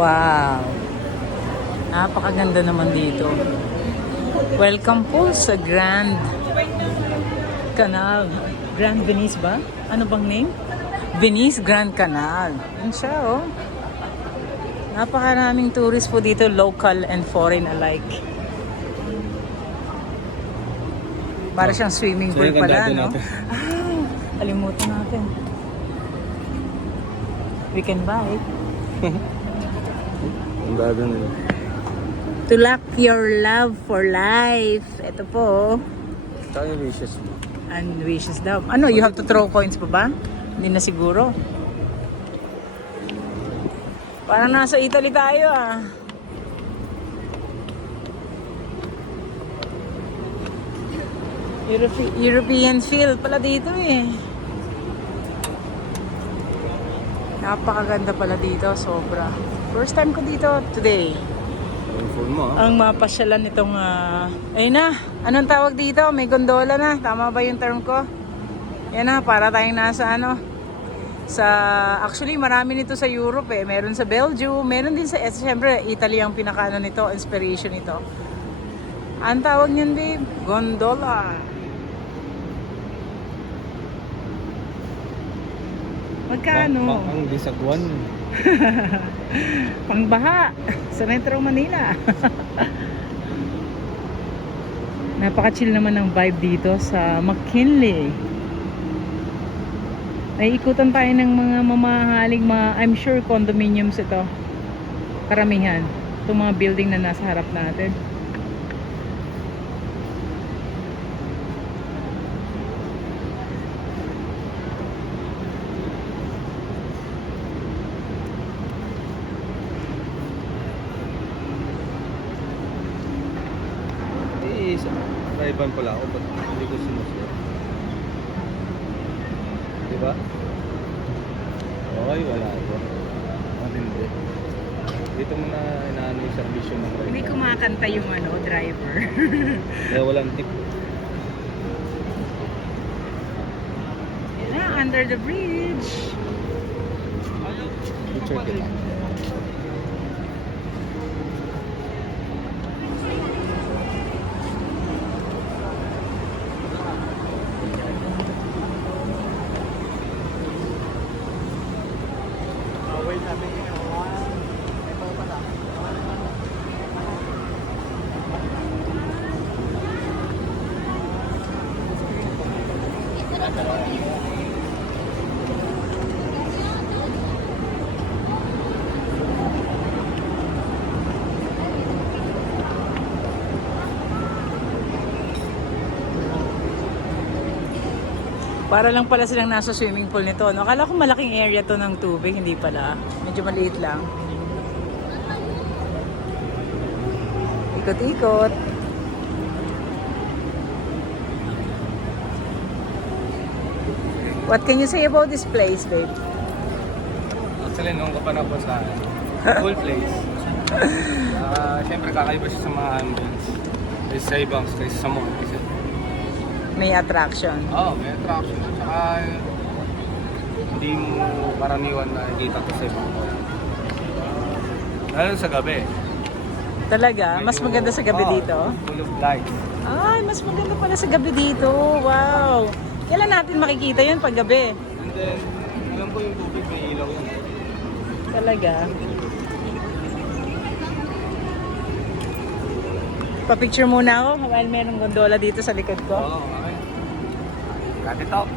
Wow! Napakaganda naman dito. Welcome po sa Grand Canal. Grand Venice ba? Ano bang name? Venice Grand Canal. Yun siya, oh. Napakaraming tourist po dito, local and foreign alike. Para siyang swimming pool pala, no? Ah, alimutan natin. We can buy. Ang dado nila. To lock your love for life. Ito po. Tsaka yung wishes mo. And wishes daw. Ano, you have to throw coins pa ba? Hindi na siguro. Parang nasa Italy tayo ah. European feel pala dito eh. Napakaganda pala dito, sobra. First time ko dito today. Phone mo ah. Ang mapasyalan nitong ayun na, anong tawag dito? May gondola na, tama ba yung term ko? Yan na, para tayong nasa sa, actually marami nito sa Europe eh. Meron sa Belgium, meron din sa, siyempre Italy ang pinakaano nito, inspiration nito. Ang tawag niyan babe, gondola. Magkano? Ang bisagwan. Pangbaha sa Metro Manila. Napaka-chill naman ng vibe dito sa McKinley. Naiikutan tayo ng mga mamahaling I'm sure condominiums ito. Karamihan. Itong mga building na nasa harap natin. Naiban pala ako, ba't hindi ko sinusunod? Diba? Okay, wala ako. Matindi. Dito mo na inaano yung servisyo ng driver. Hindi kumakanta yung driver. Kaya walang tip. Yan na, under the bridge. Picture kita. Para lang pala silang nasa swimming pool nito, no? Akala ko malaking area to ng tubig, hindi pala. Medyo maliit lang. Ikot-ikot. What can you say about this place, babe? Actually, nung kapanap ko sa cool place. Siyempre kakaiba siya sa mga ambience. Kaysa sa ibang, kaysa sa mall. May attraction. Oo, may attraction. Tsaka hindi mo karaniwan na nakikita to sa ibang mall. Lalo sa gabi. Talaga? Mas maganda sa gabi dito? Full of lights. Ay, mas maganda pala sa gabi dito. Wow! Kailan natin makikita yun pag gabi? And then, alam ko yung tubig, may ilaw yun. Talaga? Pa-picture muna ako while merong gondola dito sa likod ko. Oo, okay. Got it out.